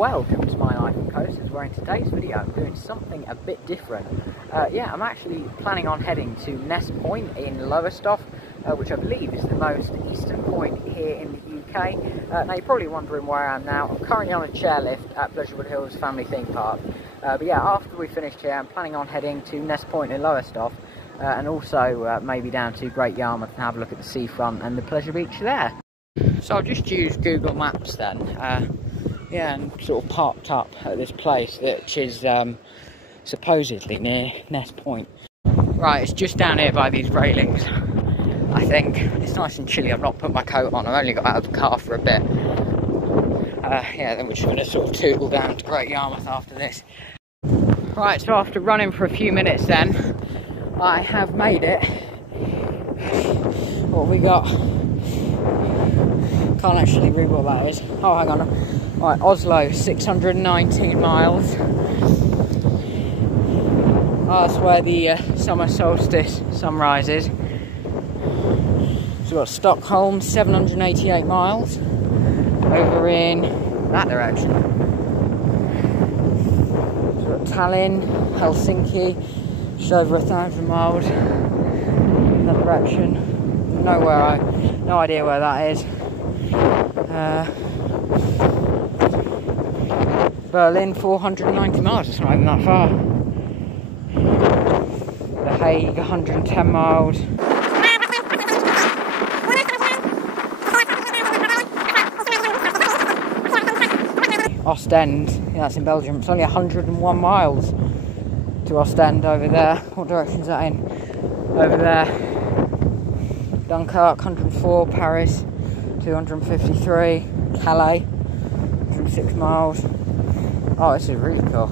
welcome to my life on coasters, where in today's video I'm doing something a bit different. Yeah, I'm actually planning on heading to Ness Point in Lowestoft, which I believe is the most eastern point here in the UK. Now you're probably wondering where I am now. I'm currently on a chairlift at Pleasurable Hills Family Theme Park. But yeah, after we've finished here I'm planning on heading to Ness Point in Lowestoft, and also maybe down to Great Yarmouth and have a look at the seafront and the pleasure beach there. So I've just used Google Maps then, yeah, and sort of parked up at this place which is supposedly near Ness Point. Right, it's just down here by these railings, I think. It's nice and chilly. I've not put my coat on, I've only got out of the car for a bit. Yeah, then we're just going to sort of tootle down to Great Yarmouth after this. Right, so after running for a few minutes then, I have made it. What we got? Can't actually read what that is. Oh, hang on. Right, Oslo, 619 miles. Oh, that's where the summer solstice sunrise is. So we've got Stockholm, 788 miles. Over in that direction. So we've got Tallinn, Helsinki, just over 1,000 miles in that direction. No idea where that is. Berlin, 490 miles, it's not even that far. The Hague, 110 miles. Ostend, yeah, that's in Belgium. It's only 101 miles to Ostend over there. What direction is that in? Over there. Dunkirk, 104. Paris, 253. Calais, 106 miles. Oh, this is really cool.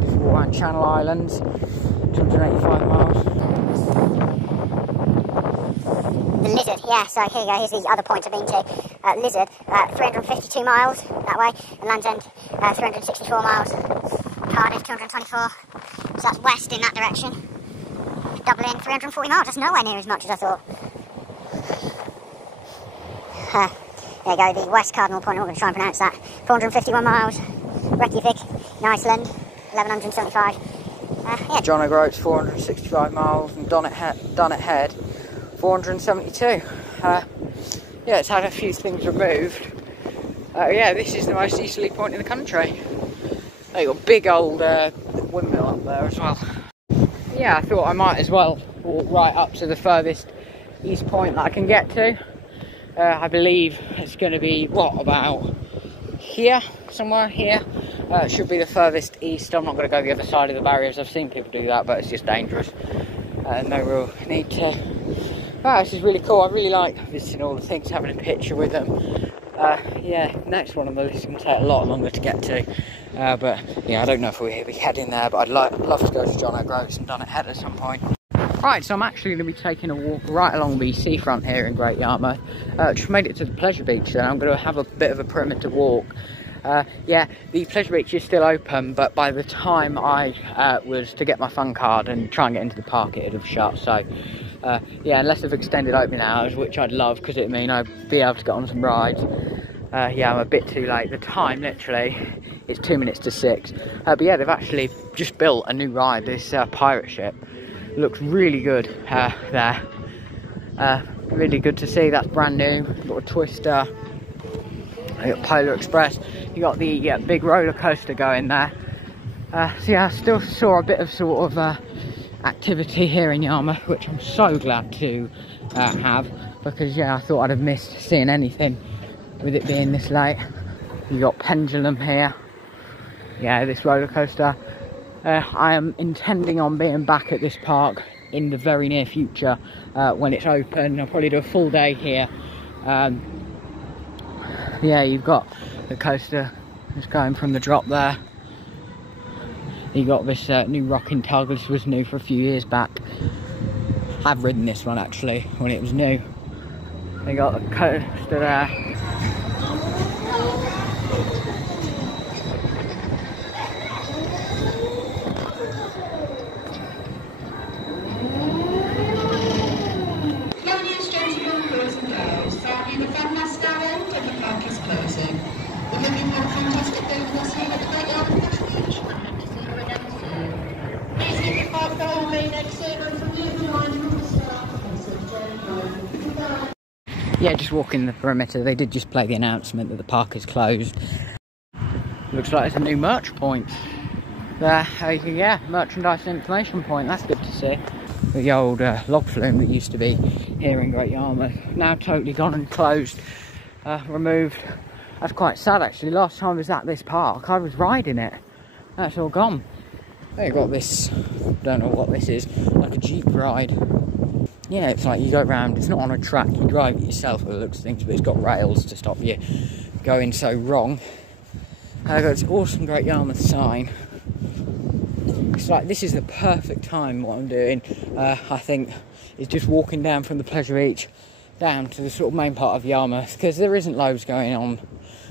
Just walk around Channel Islands, 285 miles. The Lizard, yeah, so here you go, here's the other point I've been to. Lizard, 352 miles that way, and Land's End, 364 miles. Cardiff, 224, so that's west in that direction. Dublin, 340 miles, that's nowhere near as much as I thought. There you go, the West Cardinal Point, I'm not going to try and pronounce that. 451 miles. Reykjavik, in Iceland, 1175. Yeah. John O'Groats, 465 miles, and Dunnet Head, 472. Yeah, it's had a few things removed. Yeah, this is the most easterly point in the country. Oh, you've got a big old windmill up there as well. Yeah, I thought I might as well walk right up to the furthest east point that I can get to. I believe it's going to be, what, about here? Somewhere here? It should be the furthest east. I'm not going to go the other side of the barriers. I've seen people do that, but it's just dangerous. No real need to. Wow, this is really cool. I really like visiting all the things, having a picture with them. Yeah, next one on the list is going to take a lot longer to get to. But yeah, I don't know if we'll be heading there, but I'd love to go to John O'Groats and Dunnet Head at some point. Right, so I'm actually going to be taking a walk right along the seafront here in Great Yarmouth. Just made it to the pleasure beach, then I'm going to have a bit of a perimeter walk. Yeah, the pleasure beach is still open, but by the time I was to get my fun card and try and get into the park, it would have shut. So yeah, unless they've extended opening hours, which I'd love, because it would mean I'd be able to get on some rides. Yeah, I'm a bit too late. The time, literally, is 2 minutes to 6. But yeah, they've actually just built a new ride, this pirate ship. Looks really good there. Really good to see. That's brand new. Got a Twister. You got Polar Express. You got the big roller coaster going there. So yeah, I still saw a bit of sort of activity here in Yarmouth, which I'm so glad to have, because yeah, I thought I'd have missed seeing anything with it being this late. You got Pendulum here. Yeah, this roller coaster. I am intending on being back at this park in the very near future when it's open. I'll probably do a full day here. Yeah, you've got the coaster just going from the drop there. You got this new rocking tug, which was new for a few years back. I've ridden this one actually when it was new. They got the coaster there. The park is closing. We're looking for a fantastic day with us here yeah, just walking the perimeter. They did just play the announcement that the park is closed. Looks like it's a new merch point there. Yeah, merchandise and information point. That's good to see. The old log flume that used to be here in Great Yarmouth, now totally gone and closed, removed. That's quite sad actually. Last time I was at this park, I was riding it. That's all gone. They got this, don't know what this is, like a jeep ride. Yeah, it's like you go around, it's not on a track, you drive it yourself by the looks of things, but it's got rails to stop you going so wrong. Got this awesome Great Yarmouth sign. It's like, this is the perfect time. What I'm doing, I think, is just walking down from the Pleasure Beach down to the sort of main part of Yarmouth, because there isn't loads going on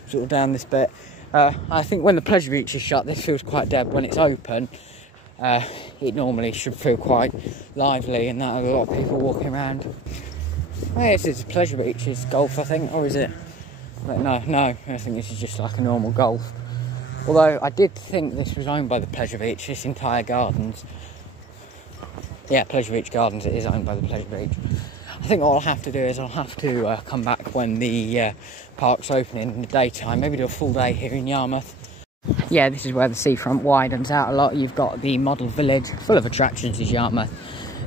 sort of down this bit. I think when the Pleasure Beach is shut, this feels quite dead. When it's open, it normally should feel quite lively, and that a lot of people walking around. Hey, this is Pleasure Beach, is golf I think, or is it? But no, I think this is just like a normal golf. Although I did think this was owned by the Pleasure Beach, this entire gardens. Yeah, Pleasure Beach Gardens, it is owned by the Pleasure Beach. I think what I'll have to do is I'll have to come back when the park's opening in the daytime, maybe do a full day here in Yarmouth. Yeah, this is where the seafront widens out a lot. You've got the model village, full of attractions is Yarmouth.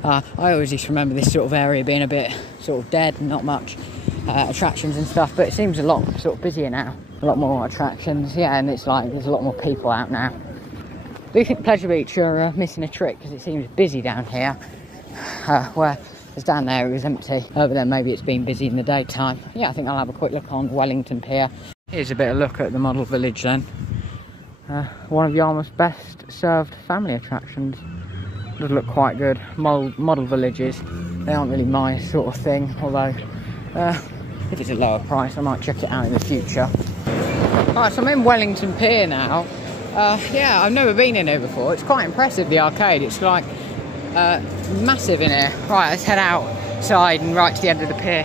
I always just remember this sort of area being a bit sort of dead, not much attractions and stuff, but it seems a lot sort of busier now. A lot more attractions, yeah, and it's like there's a lot more people out now. Do you think Pleasure Beach are missing a trick, because it seems busy down here, whereas down there it was empty. Over there maybe it's been busy in the daytime. Yeah, I think I'll have a quick look on Wellington Pier. Here's a bit of a look at the model village then. One of Yarmouth's best served family attractions. Does look quite good. Model villages, they aren't really my sort of thing, although if it's a lower price I might check it out in the future. Right, so I'm in Wellington Pier now. Yeah, I've never been in here before. It's quite impressive, the arcade. It's like massive in here. Right, let's head outside and right to the end of the pier.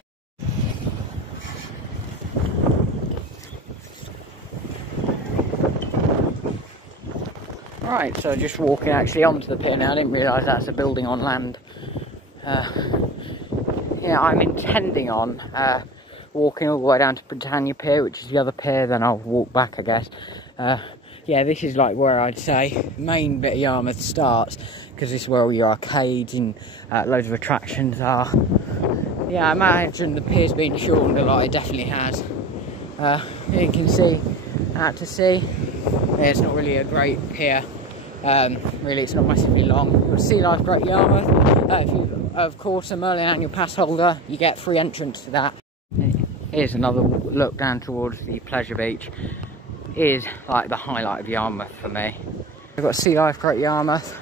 Right, so just walking actually onto the pier now. I didn't realise that's a building on land. Yeah, I'm intending on walking all the way down to Britannia Pier, which is the other pier, then I'll walk back, I guess. Yeah, this is like where I'd say the main bit of Yarmouth starts, because this is where all your arcades and loads of attractions are. Yeah, I imagine the pier's been shortened a lot, it definitely has. You can see out to sea. Yeah, it's not really a great pier. Really, it's not massively long. Sea Life Great Yarmouth. If you, of course, a Merlin annual pass holder, you get free entrance to that. Here's another look down towards the Pleasure Beach. It is like the highlight of Yarmouth for me. We've got Sea Life Great Yarmouth.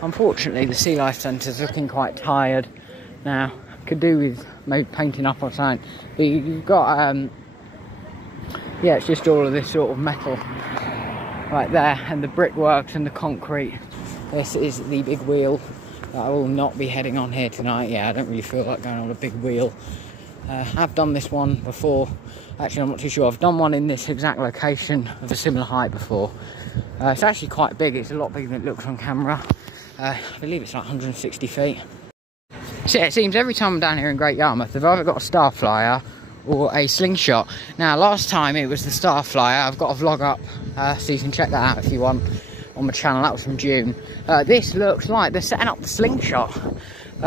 Unfortunately, the Sea Life Centre's looking quite tired now. Could do with maybe painting up or something. But you've got, yeah, it's just all of this sort of metal right there, and the brickworks and the concrete. This is the big wheel that I will not be heading on here tonight. Yeah, I don't really feel like going on a big wheel. I've done this one before. Actually, I'm not too sure. I've done one in this exact location of a similar height before. It's actually quite big. It's a lot bigger than it looks on camera. I believe it's like 160 feet. So yeah, it seems every time I'm down here in Great Yarmouth, they've either got a star flyer or a slingshot. Now, last time it was the star flyer. I've got a vlog up, so you can check that out if you want on my channel. That was from June. This looks like they're setting up the slingshot.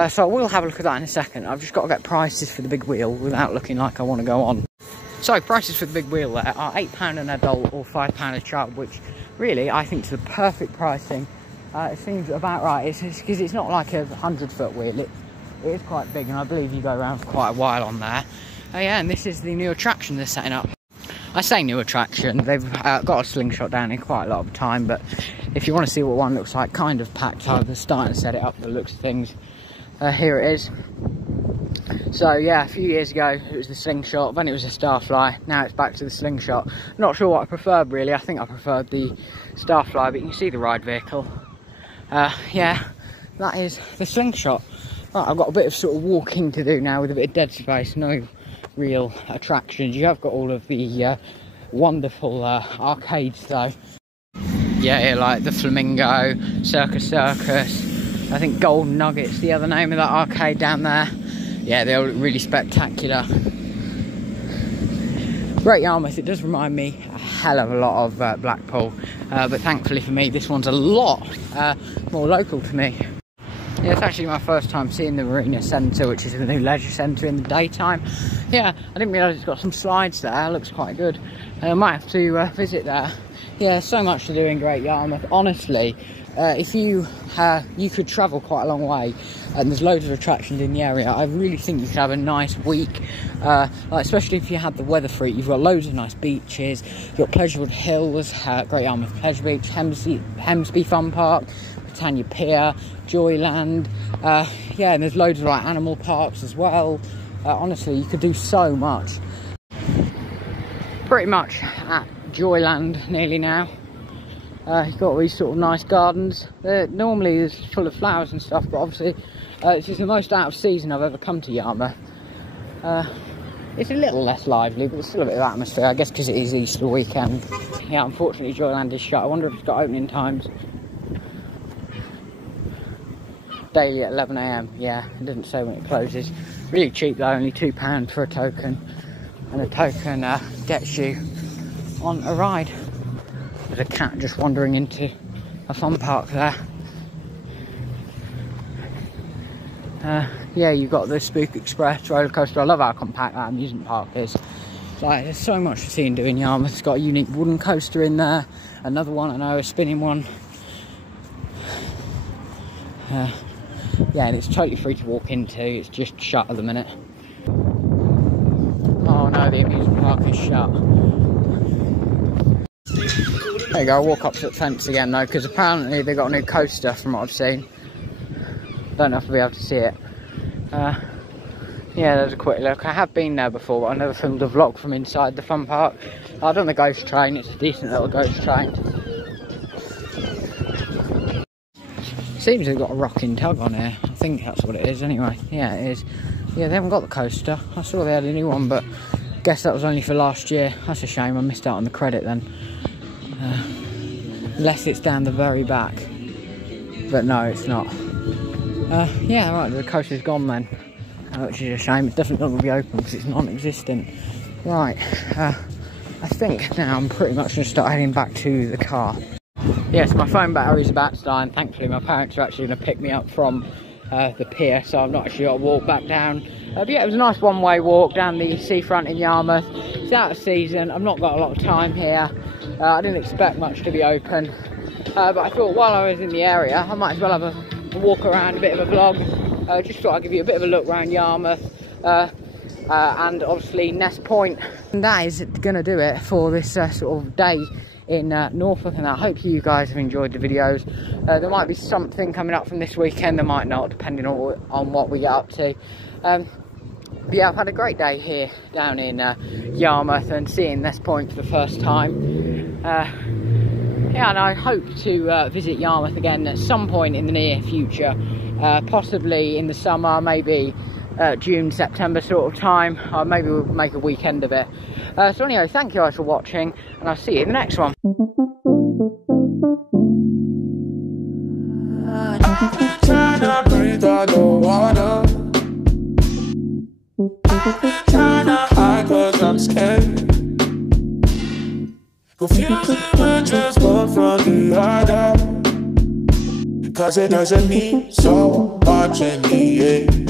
So I will have a look at that in a second. I've just got to get prices for the big wheel without looking like I want to go on. So prices for the big wheel there are £8 an adult or £5 a child, which really I think is the perfect pricing. It seems about right. It's because it's not like a 100-foot wheel. It is quite big, and I believe you go around for quite a while on there. Yeah, and this is the new attraction they're setting up. I say new attraction, they've got a slingshot down here quite a lot of the time, but if you want to see what one looks like, kind of packed up, they're starting to set it up, the looks of things. Here it is. So yeah, a few years ago it was the slingshot, then it was a starfly, now it's back to the slingshot. Not sure what I preferred really. I think I preferred the starfly, but you can see the ride vehicle. Yeah, that is the slingshot. Right, I've got a bit of sort of walking to do now with a bit of dead space, no real attractions. You have got all of the wonderful arcades though. Yeah, like the Flamingo, Circus, I think Golden Nugget's the other name of that arcade down there. Yeah, they all look really spectacular. Great Yarmouth, it does remind me a hell of a lot of Blackpool, but thankfully for me this one's a lot more local to me. Yeah, it's actually my first time seeing the Marina Centre, which is the new leisure centre in the daytime. Yeah, I didn't realise it's got some slides there, it looks quite good. I might have to visit there. Yeah, so much to do in Great Yarmouth. Honestly, if you could travel quite a long way, and there's loads of attractions in the area. I really think you could have a nice week, like especially if you had the weather for it. You've got loads of nice beaches. You've got Pleasurewood Hills, Great Yarmouth Pleasure Beach, Hemsby Fun Park, Britannia Pier, Joyland. Yeah, and there's loads of like animal parks as well. Honestly, you could do so much. Pretty much at Joyland nearly now. You've got all these sort of nice gardens. Normally it's full of flowers and stuff, but obviously this is the most out of season I've ever come to Yarmouth. It's a little less lively, but there's still a bit of atmosphere, I guess because it is Easter weekend. Yeah, unfortunately Joyland is shut. I wonder if it's got opening times. Daily at 11 AM, yeah, it doesn't say when it closes. Really cheap though, only £2 for a token. And a token gets you on a ride. There's a cat just wandering into a fun park there. Yeah, you've got the Spook Express roller coaster. I love how compact that amusement park is. Like, there's so much to see and do in Yarmouth. It's got a unique wooden coaster in there. Another one, I know, a spinning one. Yeah, and it's totally free to walk into. It's just shut at the minute. Oh no, the amusement park is shut. There you go, I'll walk up to the fence again though, because apparently they've got a new coaster from what I've seen. Don't know if I'll be able to see it. Yeah, there's a quick look. I have been there before, but I never filmed a vlog from inside the fun park. I've done the ghost train, it's a decent little ghost train. Seems they've got a rocking tug on here. I think that's what it is anyway. Yeah, it is. Yeah, they haven't got the coaster. I saw they had a new one, but I guess that was only for last year. That's a shame, I missed out on the credit then. Unless it's down the very back. But no, it's not. Yeah, right, the coaster's gone then. Which is a shame. It's definitely not going to be open because it's non-existent. Right, I think now I'm pretty much going to start heading back to the car. Yes, my phone battery's about to die, and thankfully my parents are actually going to pick me up from the pier, so I've not actually got to walk back down. But yeah, it was a nice one-way walk down the seafront in Yarmouth. It's out of season, I've not got a lot of time here. I didn't expect much to be open, but I thought while I was in the area I might as well have a walk around, a bit of a vlog. Just thought I'd give you a bit of a look around Yarmouth and obviously Ness Point. And that is going to do it for this sort of day in Norfolk, and I hope you guys have enjoyed the videos. There might be something coming up from this weekend, there might not, depending on what we get up to. But yeah, I've had a great day here down in Yarmouth and seeing Ness Point for the first time. Yeah, and I hope to visit Yarmouth again at some point in the near future, possibly in the summer, maybe June, September sort of time, or maybe we'll make a weekend of it. So anyway, thank you guys for watching, and I'll see you in the next one. Tryna breathe underwater. Tryna hide 'cause I'm scared. Confusing with just one from the other. 'Cause it doesn't mean so much in the end.